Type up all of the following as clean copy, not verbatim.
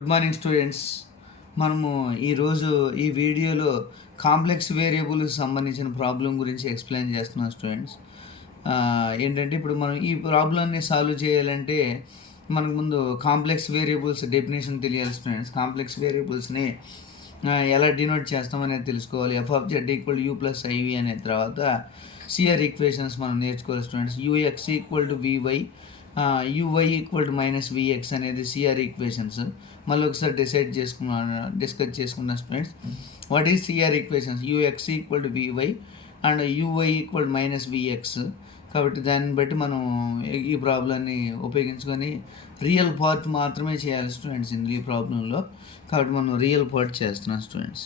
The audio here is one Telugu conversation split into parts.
Good morning students. మనము ఈరోజు ఈ వీడియోలో కాంప్లెక్స్ వేరియబుల్కి సంబంధించిన ప్రాబ్లం గురించి ఎక్స్ప్లెయిన్ చేస్తున్నాం స్టూడెంట్స్. ఏంటంటే ఇప్పుడు మనం ఈ ప్రాబ్లమ్ని సాల్వ్ చేయాలంటే మనకు ముందు కాంప్లెక్స్ వేరియబుల్స్ డెఫినేషన్ తెలియాలి స్టూడెంట్స్. కాంప్లెక్స్ వేరియబుల్స్ని ఎలా డినోట్ చేస్తామనేది తెలుసుకోవాలి. f(z) = u + iv అనే తర్వాత సిఆర్ ఈక్వేషన్స్ మనం నేర్చుకోవాలి students. ux = vy, uy = -vx అనేది సిఆర్ ఈక్వేషన్స్. మళ్ళీ ఒకసారి డిస్కస్ చేసుకున్నాం students. What is CR equations? ux = vy and uy = -vx. కాబట్టి దాన్ని బట్టి మనం ఈ ప్రాబ్లమ్ని ఉపయోగించుకొని రియల్ పార్ట్ మాత్రమే చేయాలి స్టూడెంట్స్ ఈ ప్రాబ్లంలో. కాబట్టి మనం రియల్ పార్ట్ చేస్తున్నాం students.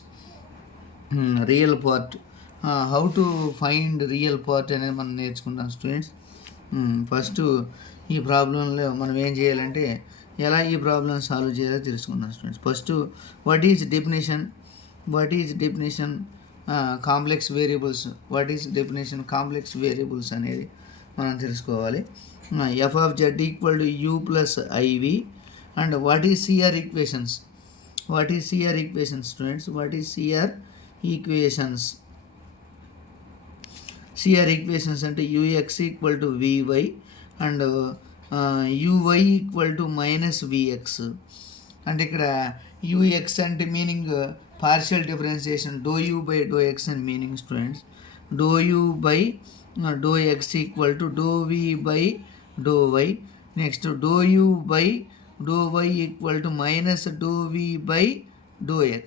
Real part, how to find real part అనేది మనం నేర్చుకుంటాం స్టూడెంట్స్. ఫస్ట్ ఈ ప్రాబ్లంలో మనం ఏం చేయాలంటే ఎలా ఈ ప్రాబ్లం సాల్వ్ చేయాలో తెలుసుకుందాం students. First what is definition complex variables. What is definition complex variables అనేది మనం తెలుసుకోవాలి. f(z) = u + iv and what is CR equations. What is CR equations students? What is CR equations? CR equations అంటే ux = vy and uy = -vx. అంటే ఇక్కడ ux అంటే మీనింగ్ పార్షియల్ డిఫరెన్షియేషన్, ∂u/∂x అని meaning students. ∂u/∂x = ∂v/∂y. Next ∂u/∂y = -∂v/∂x.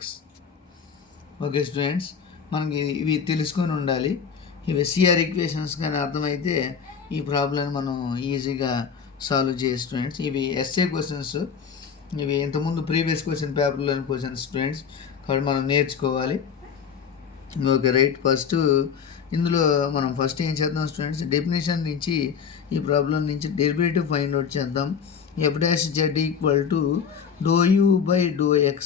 Okay students, మనకి ఇవి తెలుసుకొని ఉండాలి. ఇవి సిఆర్ ఈక్వేషన్స్ కానీ అర్థమైతే ఈ ప్రాబ్లమ్ని మనం ఈజీగా సాల్వ్ చేయ స్టూడెంట్స్. ఇవి ఎస్ఏ క్వశ్చన్స్, ఇవి ఇంతకుముందు ప్రీవియస్ క్వశ్చన్ పేపర్లోని క్వశ్చన్స్ స్టూడెంట్స్. కాబట్టి మనం నేర్చుకోవాలి. Okay right. ఫస్ట్ ఇందులో మనం ఫస్ట్ ఏం చేద్దాం స్టూడెంట్స్, డెఫినేషన్ నుంచి ఈ ప్రాబ్లం నుంచి డెరివేటివ్ ఫైండ్ అవుట్ చేద్దాం. f(z) = ∂u/∂x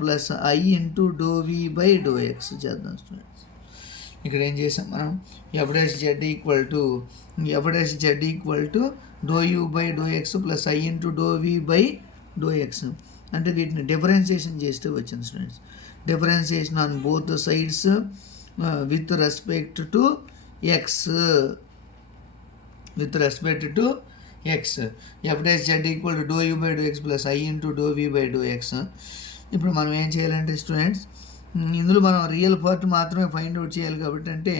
plus i × ∂v/∂x చేద్దాం స్టూడెంట్స్. ఇక్కడ ఏం చేసాం మనం, f(z) = ∂u/∂x plus i × ∂v/∂x అంటే వీటిని డిఫరెన్షియేషన్ చేస్తే వచ్చింది students. Differentiation on both sides with respect to x. f(z) = ∂u/∂x plus i × ∂v/∂x. ఇప్పుడు మనం ఏం చేయాలంటే స్టూడెంట్స్, ఇందులో మనం రియల్ పార్ట్ మాత్రమే ఫైండ్ అవుట్ చేయాలి. కాబట్టి అంటే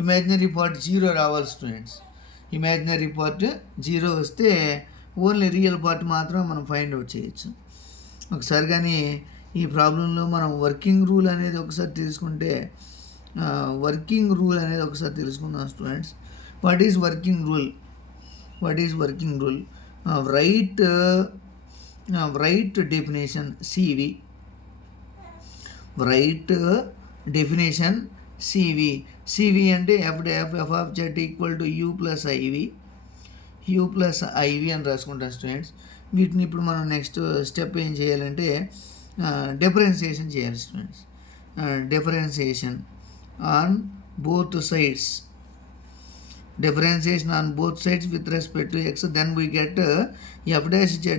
ఇమాజినరీ పార్ట్ 0 రావాలి స్టూడెంట్స్. ఇమాజినరీ పార్ట్ 0 వస్తే ఓన్లీ రియల్ పార్ట్ మాత్రమే మనం ఫైండ్ అవుట్ చేయొచ్చు. ఒకసారి కానీ ఈ ప్రాబ్లంలో మనం వర్కింగ్ రూల్ అనేది ఒకసారి తెలుసుకుంటే, తెలుసుకుందాం students. What is working rule? Right definition CV. CV అంటే f(z) = u + iv అని రాసుకుంటాం స్టూడెంట్స్. వీటిని ఇప్పుడు మనం నెక్స్ట్ స్టెప్ ఏం చేయాలంటే డిఫరెన్షియేషన్ చేయాలి students. Differentiation on both sides. With respect to x, then we get f(z) =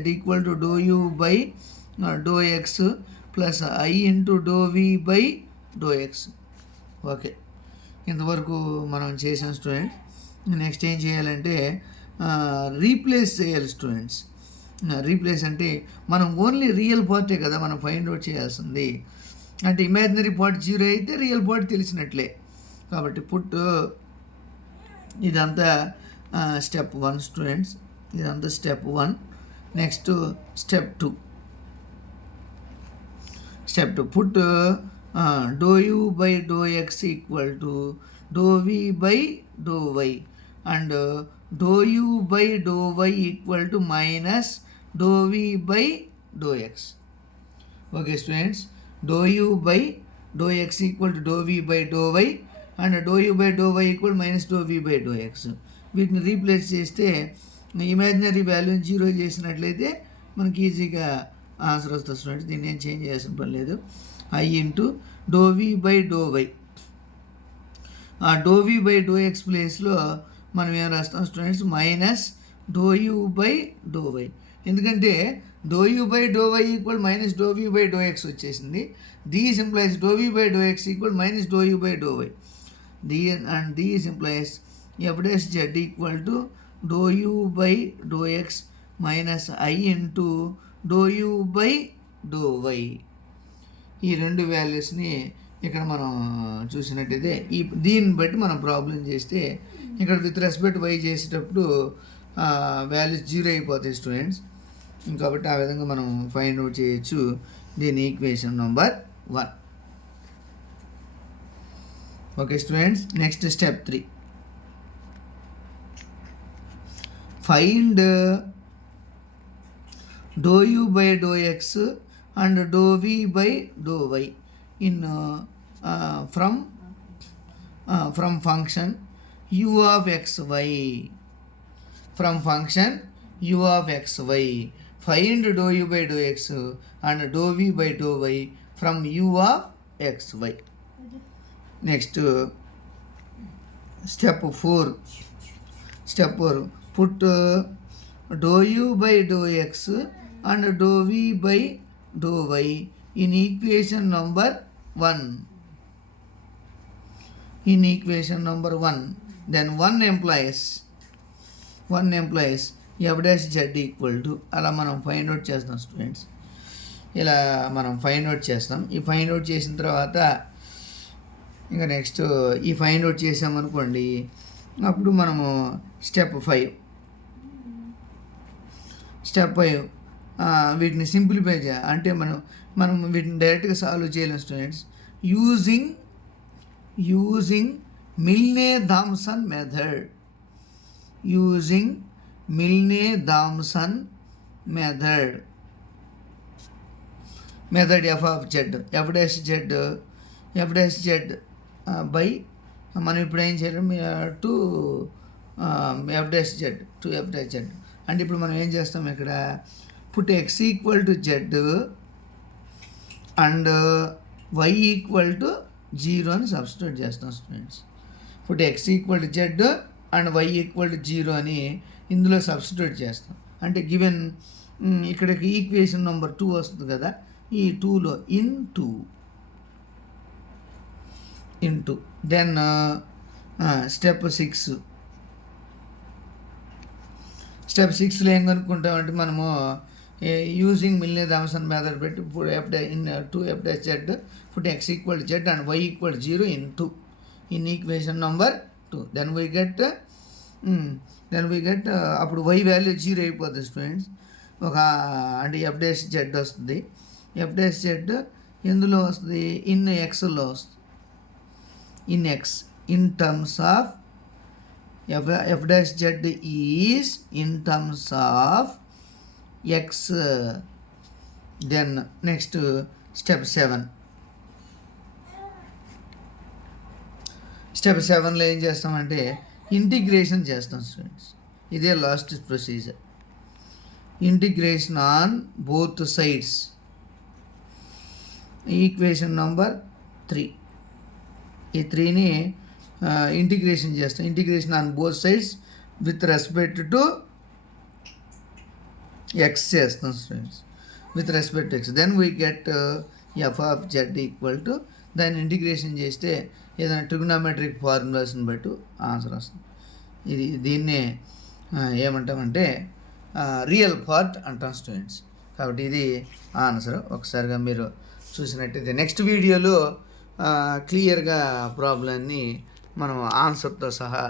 ∂u/∂x plus i × ∂v/∂x. Okay, ఇంతవరకు మనం చేసాం స్టూడెంట్స్. నెక్స్ట్ ఏం చేయాలంటే రీప్లేస్ చేయాలి స్టూడెంట్స్. రీప్లేస్ అంటే మనం ఓన్లీ రియల్ పార్టే కదా మనం ఫైండ్ అవుట్ చేయాల్సింది. అంటే ఇమాజినరీ పార్ట్ 0 అయితే రియల్ పార్ట్ తెలిసినట్లే. కాబట్టి పుట్ ఇదంతా స్టెప్ 1 స్టూడెంట్స్. ఇదంతా step 1. Next step 2. Put ∂u/∂x = ∂v/∂y and ∂u/∂y = -∂v/∂x. Okay students, ∂u/∂x = ∂v/∂y and ∂u/∂y = -∂v/∂x. వీటిని రీప్లేస్ చేస్తే ఇమాజినరీ వాల్యూని 0 చేసినట్లయితే మనకి ఈజీగా ఆన్సర్ వస్తుంది స్టూడెంట్స్. దీన్ని ఏం చేంజ్ చేయాల్సిన పని లేదు. i × ∂v/∂y. ∂v/∂x ప్లేస్లో మనం ఏం రాస్తాం స్టూడెంట్స్, -∂u/∂y. ఎందుకంటే doe u by do y equal minus doe v by do x వచ్చేసింది. This implies doe v by do x equal minus doe u by do y. And this implies f dash z equal to doe u by do x minus i into doe u by do y. ఈ రెండు వాల్యూస్ని ఇక్కడ మనం చూసినట్టయితే దీన్ని బట్టి మనం ప్రాబ్లం చేస్తే ఇక్కడ విత్ రెస్పెక్ట్ వై చేసేటప్పుడు వాల్యూస్ 0 అయిపోతాయి స్టూడెంట్స్. కాబట్టి ఆ విధంగా మనం ఫైండ్ అవుట్ చేయొచ్చు దీని equation number 1. Okay students, next step 3. Find do u by do x and do v by do y in from function u of xy. From function u of xy, find dou u by dou x and dou v by dou y from u of xy. Next step 4. Put dou u by dou x and dou v by dou y in equation number 1. Then 1 implies f dash z equal to, అలా మనం ఫైండ్ అవుట్ చేస్తాం స్టూడెంట్స్. ఇలా మనం ఫైండ్ అవుట్ చేస్తాం. ఈ ఫైండ్ అవుట్ చేసిన తర్వాత ఇంకా నెక్స్ట్ ఈ ఫైండ్ అవుట్ చేసామనుకోండి, అప్పుడు మనము స్టెప్ 5 వీటిని సింప్లిఫై చేయాలి. అంటే మనం వీటిని డైరెక్ట్గా సాల్వ్ చేయలేం students. Using Milne-Thomson method F of Z F dash Z by మనం ఇప్పుడు ఏం చేయలేం టు ఎఫ్ డాష్ జెడ్ అంటే ఇప్పుడు మనం ఏం చేస్తాం ఇక్కడ put x equal to z and y equal to 0 అని సబ్స్టిట్యూట్ చేస్తాం students. put x equal to z and y equal to 0 అని ఇందులో సబ్స్టిట్యూట్ చేస్తాం. అంటే గివెన్ ఇక్కడికి ఈక్వేషన్ నెంబర్ 2 వస్తుంది కదా, ఈ 2లో ఇంటూ దెన్ స్టెప్ 6లో ఏం కనుక్కుంటామంటే మనము యూజింగ్ మిల్నే-థామ్సన్ మెథడ్ పెట్టి ఇప్పుడు f dash z put x equal to z and y equal 0 in equation number 2. Then we get అప్పుడు వై వాల్యూ 0 అయిపోతుంది స్టూడెంట్స్. అంటే ఎఫ్ డాష్ జెడ్ వస్తుంది. ఎఫ్ డాష్ జెడ్ ఎందులో వస్తుంది? ఇన్ ఎక్స్లో వస్తుంది. In terms of f dash z is in terms of x. Then next step 7. Step 7లో ఏం చేస్తామంటే ఇంటిగ్రేషన్ చేస్తాం స్టూడెంట్స్. ఇదే last procedure. Integration on both sides. Equation number 3. ఈ 3ని ఇంటిగ్రేషన్ చేస్తాం. Integration on both sides with respect to x చేస్తాం students. With respect to x then we get f of z equal to, దాన్ని ఇంటిగ్రేషన్ చేస్తే ఏదైనా ట్రిగ్నోమెట్రిక్ ఫార్ములాస్ని బట్టి ఆన్సర్ వస్తుంది. దీన్నే ఏమంటామంటే రియల్ పార్ట్ అంటాం స్టూడెంట్స్. కాబట్టి ఇది ఆన్సర్. ఒకసారిగా మీరు చూసినట్టయితే నెక్స్ట్ వీడియోలో క్లియర్గా ప్రాబ్లమ్ని మనం ఆన్సర్తో సహా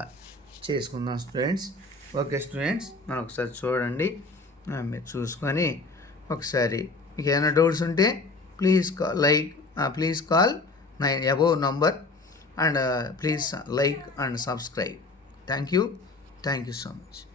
చేసుకుందాం స్టూడెంట్స్. ఓకే స్టూడెంట్స్, మనం ఒకసారి చూడండి, మీరు చూసుకొని ఒకసారి మీకు ఏమైనా డౌట్స్ ఉంటే please call 9 above number and please like and subscribe. Thank you so much.